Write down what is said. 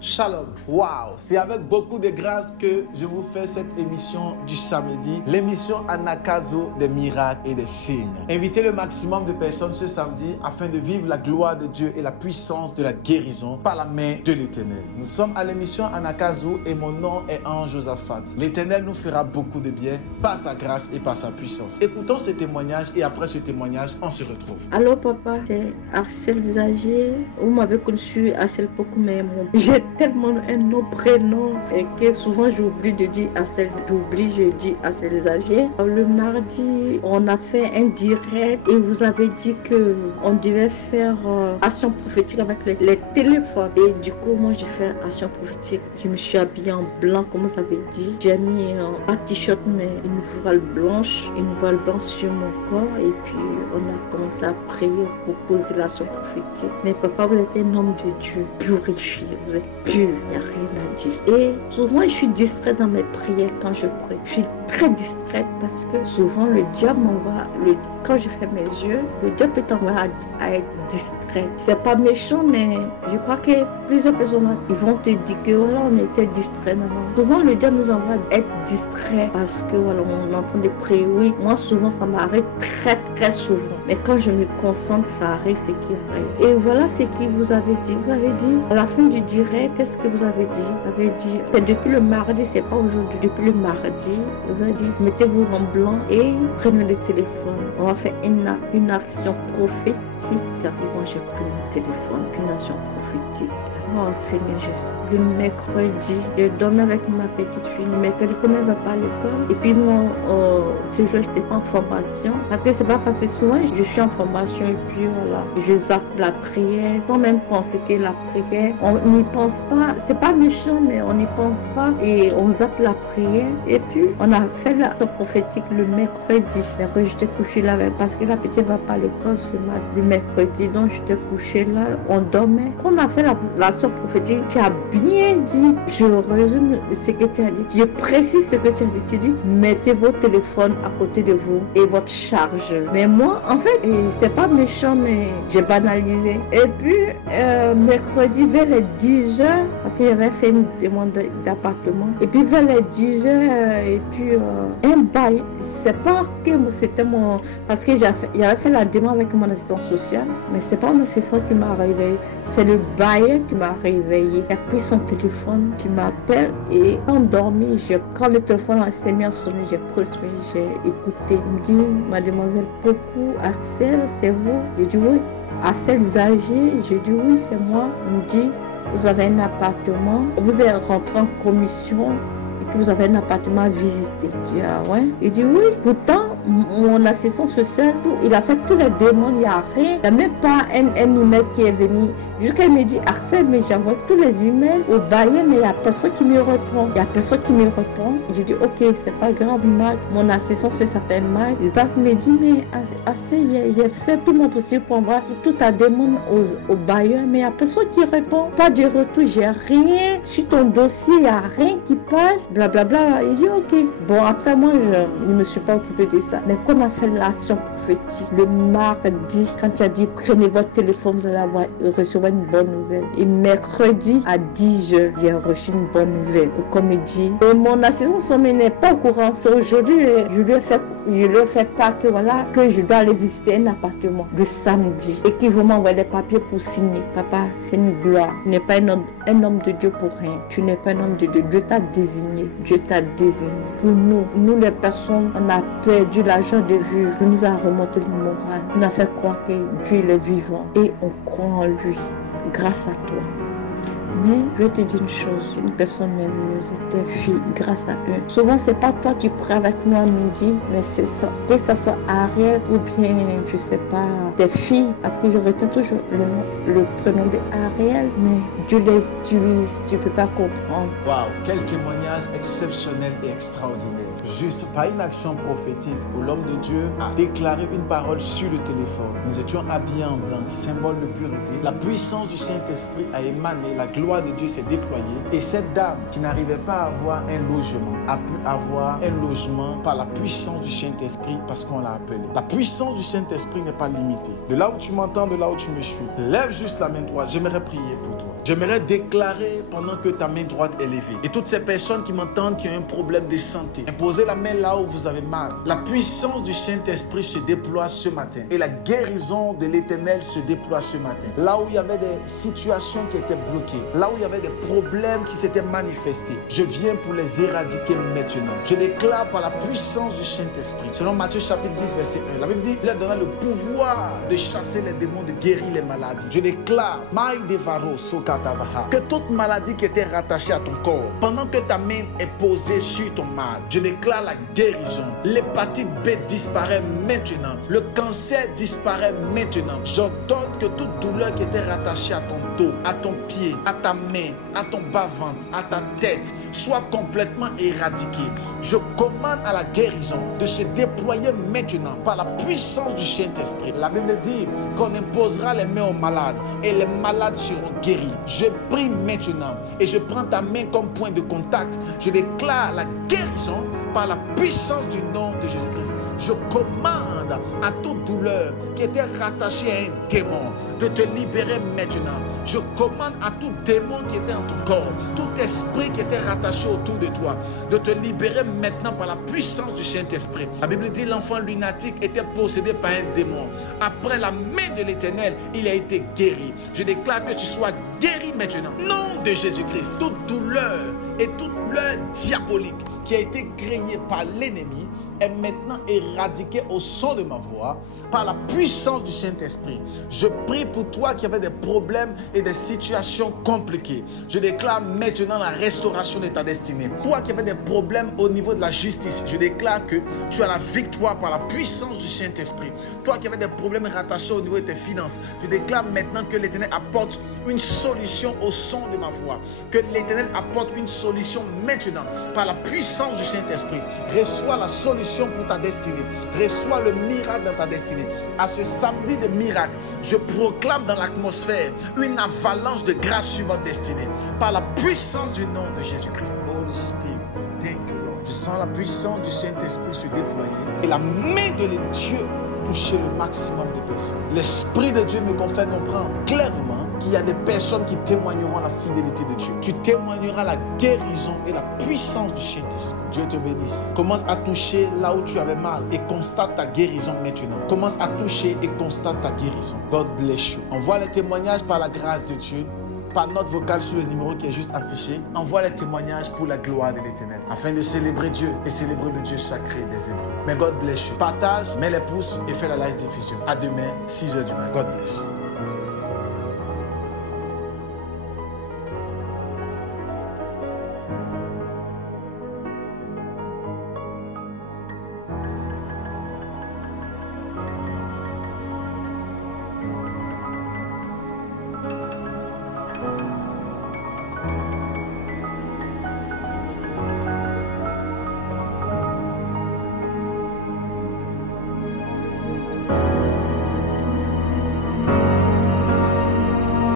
Shalom, waouh, c'est avec beaucoup de grâce que je vous fais cette émission du samedi, l'émission Anakazo des miracles et des signes. Invitez le maximum de personnes ce samedi afin de vivre la gloire de Dieu et la puissance de la guérison par la main de l'Éternel. Nous sommes à l'émission Anakazo et mon nom est Ange Josaphat. L'Éternel nous fera beaucoup de bien par sa grâce et par sa puissance. Écoutons ce témoignage et après ce témoignage, on se retrouve. Allô papa, c'est Arcel Zagier. Vous m'avez connu à cette époque, mais j'ai tellement un nom, prénom et que souvent j'oublie de dire Arcel. Je dis Arcel Zagier. Le mardi, on a fait un direct et vous avez dit que on devait faire action prophétique avec les téléphones. Et du coup, moi j'ai fait action prophétique. Je me suis habillée en blanc, comme vous avez dit. J'ai mis un t-shirt, mais une voile blanche sur mon corps. Et puis on a commencé à prier pour poser l'action prophétique. Mais papa, vous êtes un homme de Dieu, purifié, vous êtes pur, il n'y a rien à dire. Et souvent, je suis distraite dans mes prières quand je prie. Je suis très distraite parce que souvent, le diable m'envoie, quand je fais mes yeux, le diable peut t'envoyer à être distraite. C'est pas méchant, mais je crois que plusieurs personnes, ils vont te dire que voilà, on était distrait. Souvent, le diable nous envoie à être distrait parce que voilà, on est en train de prier. Oui, moi, souvent, ça m'arrive très souvent. Mais quand je me concentre, ça arrive ce qui arrive. Et voilà ce que vous avez dit. Vous avez dit, à la fin du direct, qu'est-ce que vous avez dit? Vous avez dit, depuis le mardi, c'est pas aujourd'hui, depuis le mardi, vous avez dit, mettez-vous en blanc et prenez le téléphone. On va faire une action prophétique. Et moi, j'ai pris mon téléphone, une action prophétique. Oh Seigneur Jésus, le mercredi, je dormais avec ma petite fille. Le mercredi, comme elle ne va pas à l'école. Et puis moi, ce jour, je n'étais pas en formation. Parce que c'est pas facile. Souvent, je suis en formation et puis voilà, je zappe la prière sans même penser que la prière, on n'y pense pas. C'est pas méchant, mais on n'y pense pas. Et on zappe la prière. Et puis, on a fait l'action prophétique le mercredi. Donc, j'étais couchée là parce que la petite ne va pas à l'école ce matin. Le mercredi, donc j'étais couchée là, on dormait. Quand on a fait l'action prophétique, tu as bien dit, je résume ce que tu as dit, je précise ce que tu as dit, tu dis, mettez votre téléphone à côté de vous et votre chargeur. Mais moi, en fait, c'est pas méchant, mais j'ai banalisé. Et puis, mercredi, vers les 10 heures, parce qu'il avait fait une demande d'appartement, et puis vers les 10 heures, et puis un bail, c'est pas que c'était mon, parce que j'avais fait la demande avec mon assistant social, mais c'est pas mon assistant qui m'a réveillé, c'est le bailleur qui m'a réveillé. Il a pris son téléphone, qui m'appelle et endormi. Quand le téléphone s'est mis à sonner, j'ai pris le truc, j'ai écouté. Il me dit, mademoiselle Poku, Axel, c'est vous? J'ai dit oui. Axel Zagier, j'ai dit oui, c'est moi. Il me dit, vous avez un appartement, vous êtes rentré en commission et que vous avez un appartement à visiter. Je dis ah ouais. Il dit oui. Pourtant, mon assistant social, il a fait toutes les demandes, il n'y a rien. Il n'y a même pas un email qui est venu. Jusqu'à il me dit Axel, mais j'envoie tous les emails au bailleur, mais il n'y a personne qui me répond. Je dis ok, c'est pas grave, Marc. Mon assistant s'appelle Marc. Il me dit mais Axel, il a fait tout mon possible pour envoyer toute ta demande au bailleur, mais il n'y a personne qui répond. Pas de retour, j'ai rien. Sur ton dossier, il n'y a rien qui passe. Blablabla. Il dit ok. Bon, après moi, je ne me suis pas occupée de ça. Mais quand on a fait l'action prophétique, le mardi, quand tu as dit prenez votre téléphone, vous allez recevoir une bonne nouvelle. Et mercredi à 10h, j'ai reçu une bonne nouvelle. Et comme il dit, et mon assistant sommeil n'est pas au courant. C'est aujourd'hui, je lui ai fait part que voilà, que je dois aller visiter un appartement le samedi. Et qu'ils vont m'envoyer les papiers pour signer. Papa, c'est une gloire. Tu n'es pas un homme de Dieu pour rien. Tu n'es pas un homme de Dieu. Dieu t'a désigné. Dieu t'a désigné. Pour nous les personnes, on a perdu l'argent de vivre. Il nous a remonté le moral. On a fait croire que Dieu est vivant. Et on croit en lui. Grâce à toi. Mais je vais te dire une chose, une personne merveilleuse, tes filles, grâce à eux. Souvent, c'est pas toi qui pries avec nous à midi, mais c'est ça. Que ce soit Ariel ou bien, je sais pas, tes filles, parce que je retiens toujours le prénom de Ariel, mais Dieu les utilise, tu peux pas comprendre. Waouh, quel témoignage exceptionnel et extraordinaire. Juste par une action prophétique où l'homme de Dieu a déclaré une parole sur le téléphone. Nous étions habillés en blanc, symbole de pureté. La puissance du Saint-Esprit a émané, la gloire gloire de Dieu s'est déployée et cette dame qui n'arrivait pas à avoir un logement a pu avoir un logement par la puissance du Saint-Esprit parce qu'on l'a appelé. La puissance du Saint-Esprit n'est pas limitée. De là où tu m'entends, de là où tu me suis, lève juste la main droite. J'aimerais prier pour toi. J'aimerais déclarer pendant que ta main droite est levée. Et toutes ces personnes qui m'entendent qui ont un problème de santé, imposez la main là où vous avez mal. La puissance du Saint-Esprit se déploie ce matin. Et la guérison de l'Éternel se déploie ce matin. Là où il y avait des situations qui étaient bloquées, là où il y avait des problèmes qui s'étaient manifestés, je viens pour les éradiquer maintenant. Je déclare par la puissance du Saint-Esprit. Selon Matthieu chapitre 10 verset 1, la Bible dit, il a donné le pouvoir de chasser les démons, de guérir les maladies. Je déclare, que toute maladie qui était rattachée à ton corps, pendant que ta main est posée sur ton mal, je déclare la guérison. L'hépatite B disparaît maintenant. Le cancer disparaît maintenant. J'ordonne que toute douleur qui était rattachée à ton dos, à ton pied, à ta main, à ton bas-ventre, à ta tête, soit complètement éradiquée. Je commande à la guérison de se déployer maintenant par la puissance du Saint-Esprit. La Bible dit qu'on imposera les mains aux malades et les malades seront guéris. Je prie maintenant et je prends ta main comme point de contact. Je déclare la guérison par la puissance du nom de Jésus-Christ. Je commande à toute douleur qui était rattachée à un démon de te libérer maintenant. Je commande à tout démon qui était en ton corps, tout esprit qui était rattaché autour de toi, de te libérer maintenant par la puissance du Saint-Esprit. La Bible dit l'enfant lunatique était possédé par un démon. Après la main de l'Éternel, il a été guéri. Je déclare que tu sois guéri maintenant. Nom de Jésus-Christ, toute douleur et toute douleur diabolique qui a été créée par l'ennemi est maintenant éradiquée au son de ma voix par la puissance du Saint-Esprit. Je prie pour toi qui avais des problèmes et des situations compliquées. Je déclare maintenant la restauration de ta destinée. Toi qui avais des problèmes au niveau de la justice, je déclare que tu as la victoire par la puissance du Saint-Esprit. Toi qui avais des problèmes rattachés au niveau de tes finances, je déclare maintenant que l'Éternel apporte une solution au son de ma voix. Que l'Éternel apporte une solution maintenant par la puissance du Saint-Esprit. Reçois la solution pour ta destinée. Reçois le miracle dans ta destinée. À ce samedi de miracle, je proclame dans l'atmosphère une avalanche de grâce sur votre destinée par la puissance du nom de Jésus-Christ. Holy Spirit, thank you Lord. Je sens la puissance du Saint-Esprit se déployer et la main de Dieu toucher le maximum de personnes. L'Esprit de Dieu me confère comprendre clairement qu'il y a des personnes qui témoigneront la fidélité de Dieu. Tu témoigneras la guérison et la puissance du Saint-Esprit. Dieu te bénisse. Commence à toucher là où tu avais mal et constate ta guérison maintenant. Commence à toucher et constate ta guérison. God bless you. Envoie les témoignages par la grâce de Dieu. Par note vocale sur le numéro qui est juste affiché. Envoie les témoignages pour la gloire de l'Éternel. Afin de célébrer Dieu et célébrer le Dieu sacré des Hébreux. Mais God bless you. Partage, mets les pouces et fais la live diffusion. À demain, 6h du matin. God bless.